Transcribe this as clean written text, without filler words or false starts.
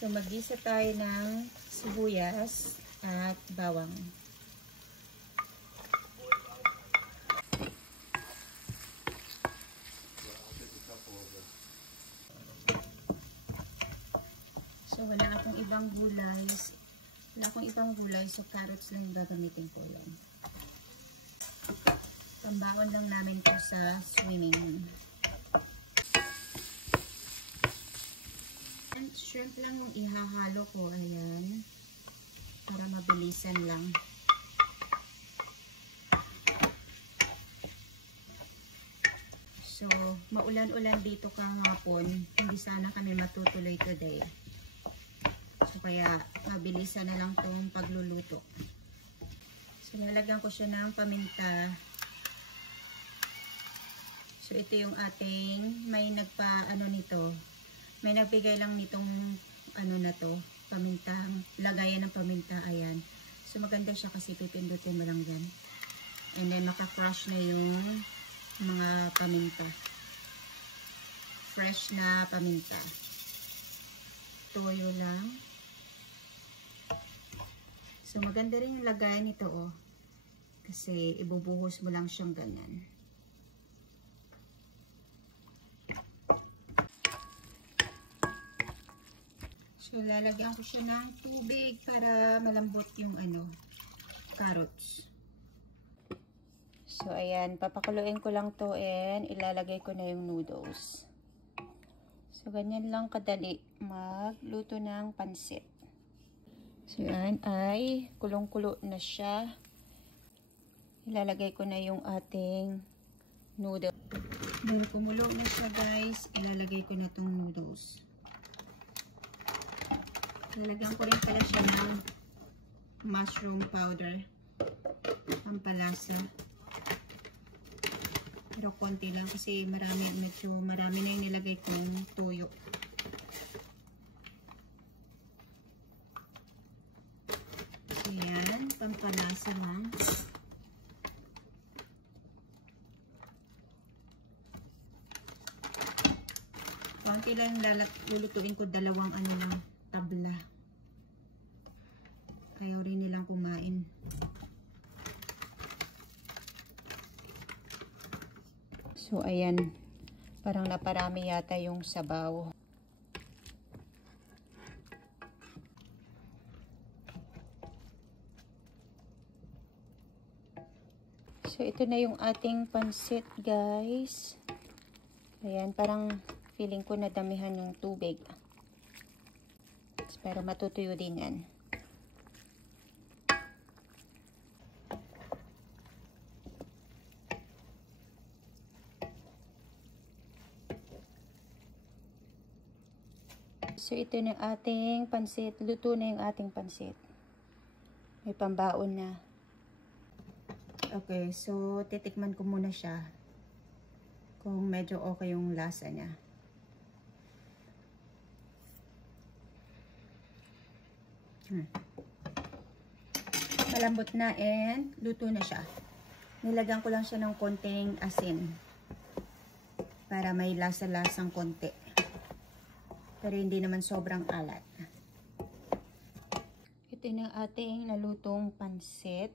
So, mag-isa tayo ng sibuyas at bawang. So, wala akong ibang gulay. So carrots lang yung gagamitin ko lang. Pambaon lang namin to sa swimming. And shrimp lang yung ihahalo ko. Ayan. Para mabilisan lang. So, maulan-ulan dito kahapon. Hindi sana kami matutuloy today. So, kaya mabilisan na lang itong pagluluto. So, nalagyan ko siya ng paminta. So, ito yung ating, may nagbigay lang nitong, na to, paminta, lagayan ng paminta, ayan. So, maganda siya kasi pipindutin mo lang yan. And then, maka-crush na yung mga paminta. Fresh na paminta. Toyo lang. So, maganda rin yung lagay nito, oh. Kasi, ibubuhos mo lang siyang ganyan. So, lalagyan ko siya ng tubig para malambot yung, carrots. So, ayan. Papakuluin ko lang to and ilalagay ko na yung noodles. So, ganyan lang kadali magluto ng pansit. So, yan ay kulong-kulo na siya. Ilalagay ko na yung ating noodle. Nung kumulo na siya, guys, ilalagay ko na itong noodles. Lalagyan ko rin pala siya ng mushroom powder. Pampalasa. Pero konti lang kasi marami na yung nilagay kong toyo. Ayan, pampalasa lang. Konti lang lulutuin ko, dalawang tabla. Ayaw rin nilang kumain. So, ayan. Parang naparami yata yung sabaw. So, ito na yung ating pansit, guys. Ayan, parang feeling ko nadamihan yung tubig. Pero matutuyo din yan. So, ito na yung ating pansit. Luto na yung ating pansit. May pambaon na. Okay, so titikman ko muna siya kung medyo okay yung lasa niya. Malambot na and luto na siya. Nilagyan ko lang siya ng konting asin para may lasa-lasang konti. Pero hindi naman sobrang alat. Ito na ating nalutong pansit.